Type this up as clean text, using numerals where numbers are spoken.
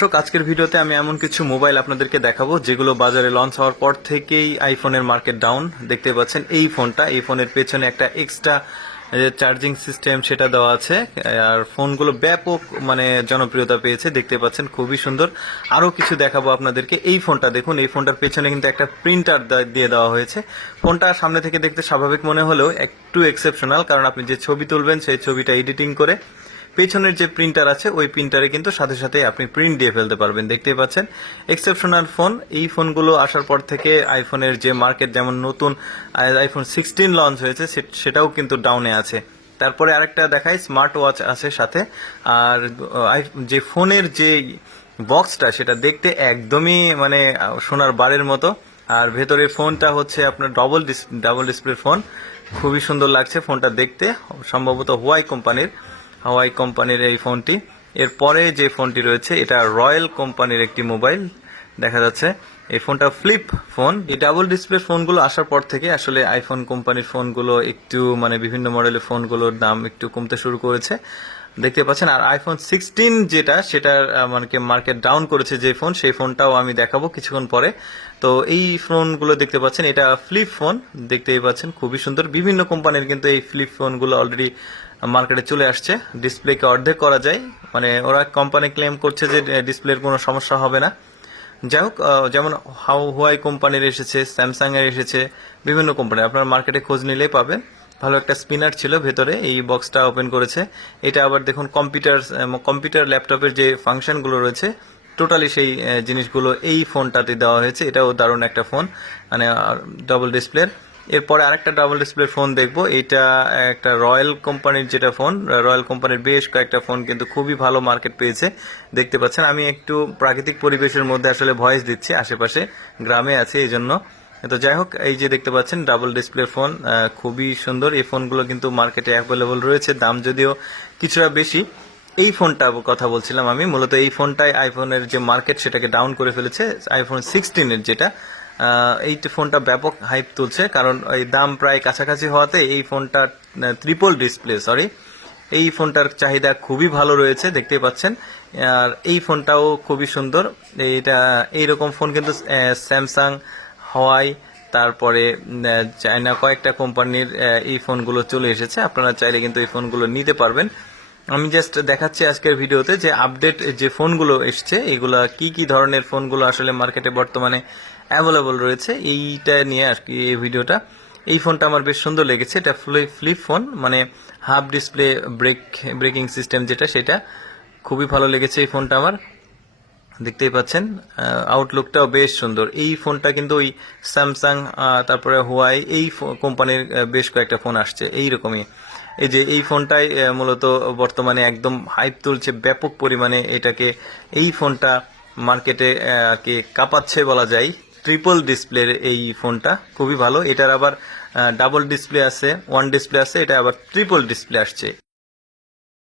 দর্শক, আজকের ভিডিওতে আমি এমন কিছু মোবাইল আপনাদেরকে দেখাবো যেগুলো বাজারে লঞ্চ হওয়ার পর থেকেই আইফোনের মার্কেট ডাউন। দেখতে পাচ্ছেন এই ফোনের পেছনে একটা এক্সট্রা চার্জিং সিস্টেম সেটা দেওয়া আছে, আর ফোনগুলো ব্যাপক জনপ্রিয়তা পেয়েছে। দেখতে পাচ্ছেন খুবই সুন্দর। আরও কিছু দেখাবো আপনাদেরকে। এই ফোনটা দেখুন, এই ফোনটার পেছনে কিন্তু একটা প্রিন্টার দিয়ে দেওয়া হয়েছে। ফোনটা সামনে থেকে দেখতে স্বাভাবিক মনে হলেও একটু এক্সেপশনাল, কারণ আপনি যে ছবি তুলবেন সেই ছবিটা এডিটিং করে পেছনের যে প্রিন্টার আছে ওই প্রিন্টারে কিন্তু সাথে সাথে আপনি প্রিন্ট দিয়ে ফেলতে পারবেন। দেখতেই পাচ্ছেন এক্সেপশনাল ফোন। এই ফোনগুলো আসার পর থেকে আইফোনের যে মার্কেট, যেমন নতুন আইফোন 16 লঞ্চ হয়েছে সেটাও কিন্তু ডাউনে আছে। তারপরে আরেকটা দেখাই, স্মার্ট ওয়াচ আছে সাথে। আর যে ফোনের যে বক্সটা সেটা দেখতে একদমই সোনার বারের মতো। আর ভেতরের ফোনটা হচ্ছে আপনার ডাবল ডিসপ্লে ফোন। খুবই সুন্দর লাগছে ফোনটা দেখতে। সম্ভবত হাওয়াই কোম্পানির এই ফোনটি। এরপরে যে ফোনটি রয়েছে এটা রয়্যাল কোম্পানির একটি মোবাইল দেখা যাচ্ছে। এই ফোনটা ফ্লিপ ফোন। এই ডাবল ডিসপ্লে ফোনগুলো আসার পর থেকে আসলে আইফোন কোম্পানির ফোনগুলো একটু বিভিন্ন মডেলের ফোনগুলোর দাম একটু কমতে শুরু করেছে, দেখতে পাচ্ছেন। আর আইফোন 16 সেটার মার্কেট ডাউন করেছে যে ফোন, সেই ফোনটাও আমি দেখাবো কিছুক্ষণ পরে। তো এই ফোনগুলো দেখতে পাচ্ছেন, এটা ফ্লিপ ফোন। দেখতেই পাচ্ছেন খুবই সুন্দর। বিভিন্ন কোম্পানির কিন্তু এই ফ্লিপ ফোনগুলো অলরেডি মার্কেটে চলে আসছে। ডিসপ্লেকে অর্ধেক করা যায়, ওরা কোম্পানি ক্লেম করছে যে ডিসপ্লের কোনো সমস্যা হবে না। যাই হোক, যেমন হুয়াই কোম্পানির এসেছে, স্যামসাং এর এসেছে, বিভিন্ন কোম্পানি আপনার মার্কেটে খোঁজ নিলেই পাবেন। ভালো একটা স্পিনার ছিল ভেতরে, এই বক্সটা ওপেন করেছে। এটা আবার দেখুন কম্পিউটার ল্যাপটপের যে ফাংশনগুলো রয়েছে টোটালি সেই জিনিসগুলো এই ফোনটাতে দেওয়া হয়েছে। এটাও দারুণ একটা ফোন, ডাবল ডিসপ্লের। এরপরে আরেকটা ডাবল ডিসপ্লে ফোন দেখবো। এটা একটা রয়্যাল কোম্পানির যেটা ফোন, রয়্যাল কোম্পানির বেশ কয়েকটা ফোন কিন্তু খুবই ভালো মার্কেট পেয়েছে। দেখতে পাচ্ছেন আমি একটু প্রাকৃতিক পরিবেশের মধ্যে আসলে ভয়েস দিচ্ছি, আশেপাশে গ্রামে আছে এই জন্য। তো যাই হোক, এই যে দেখতে পাচ্ছেন ডাবল ডিসপ্লে ফোন, খুবই সুন্দর। এই ফোনগুলো কিন্তু মার্কেটে অ্যাভেলেবল রয়েছে, দাম যদিও কিছুটা বেশি। এই ফোনটা কথা বলছিলাম আমি, মূলত এই ফোনটাই আইফোনের যে মার্কেট সেটাকে ডাউন করে ফেলেছে। আইফোন 16 যেটা, এই ফোনটা ব্যাপক হাইপ তুলছে, কারণ এই দাম প্রায় কাছাকাছি হওয়াতে এই ফোনটা এই ফোনটার চাহিদা খুবই ভালো রয়েছে, দেখতেই পাচ্ছেন। আর এই ফোনটাও খুবই সুন্দর। এইরকম ফোন কিন্তু স্যামসাং, হাওয়াই, তারপরে চায়না কয়েকটা কোম্পানির এই ফোনগুলো চলে এসেছে। আপনারা চাইলে কিন্তু এই ফোনগুলো নিতে পারবেন। আমি জাস্ট দেখাচ্ছি আজকের ভিডিওতে যে আপডেট যে ফোনগুলো এসছে, এগুলা কি কি ধরনের ফোনগুলো আসলে মার্কেটে বর্তমানে অ্যাভেলেবল রয়েছে, এইটা নিয়ে আর কি এই ভিডিওটা। এই ফোনটা আমার বেশ সুন্দর লেগেছে। এটা flip phone, half display braking system যেটা, সেটা খুবই ভালো লেগেছে এই ফোনটা আমার। দেখতেই পাচ্ছেন আউটলুকটাও বেশ সুন্দর। এই ফোনটা কিন্তু ওই স্যামসাং, তারপরে হুয়াই, এই কোম্পানির বেশ কয়েকটা ফোন আসছে এইরকমই। এই ফোনটাই মূলত বর্তমানে একদম হাইপ তুলছে ব্যাপক পরিমাণে। এই ফোনটা মার্কেটে আর কি কাঁপাচ্ছে বলা যায়। ট্রিপল ডিসপ্লের এই ফোনটা খুবই ভালো। এটার আবার ডাবল ডিসপ্লে আছে, ওয়ান ডিসপ্লে আছে, এটা আবার ট্রিপল ডিসপ্লে আসছে।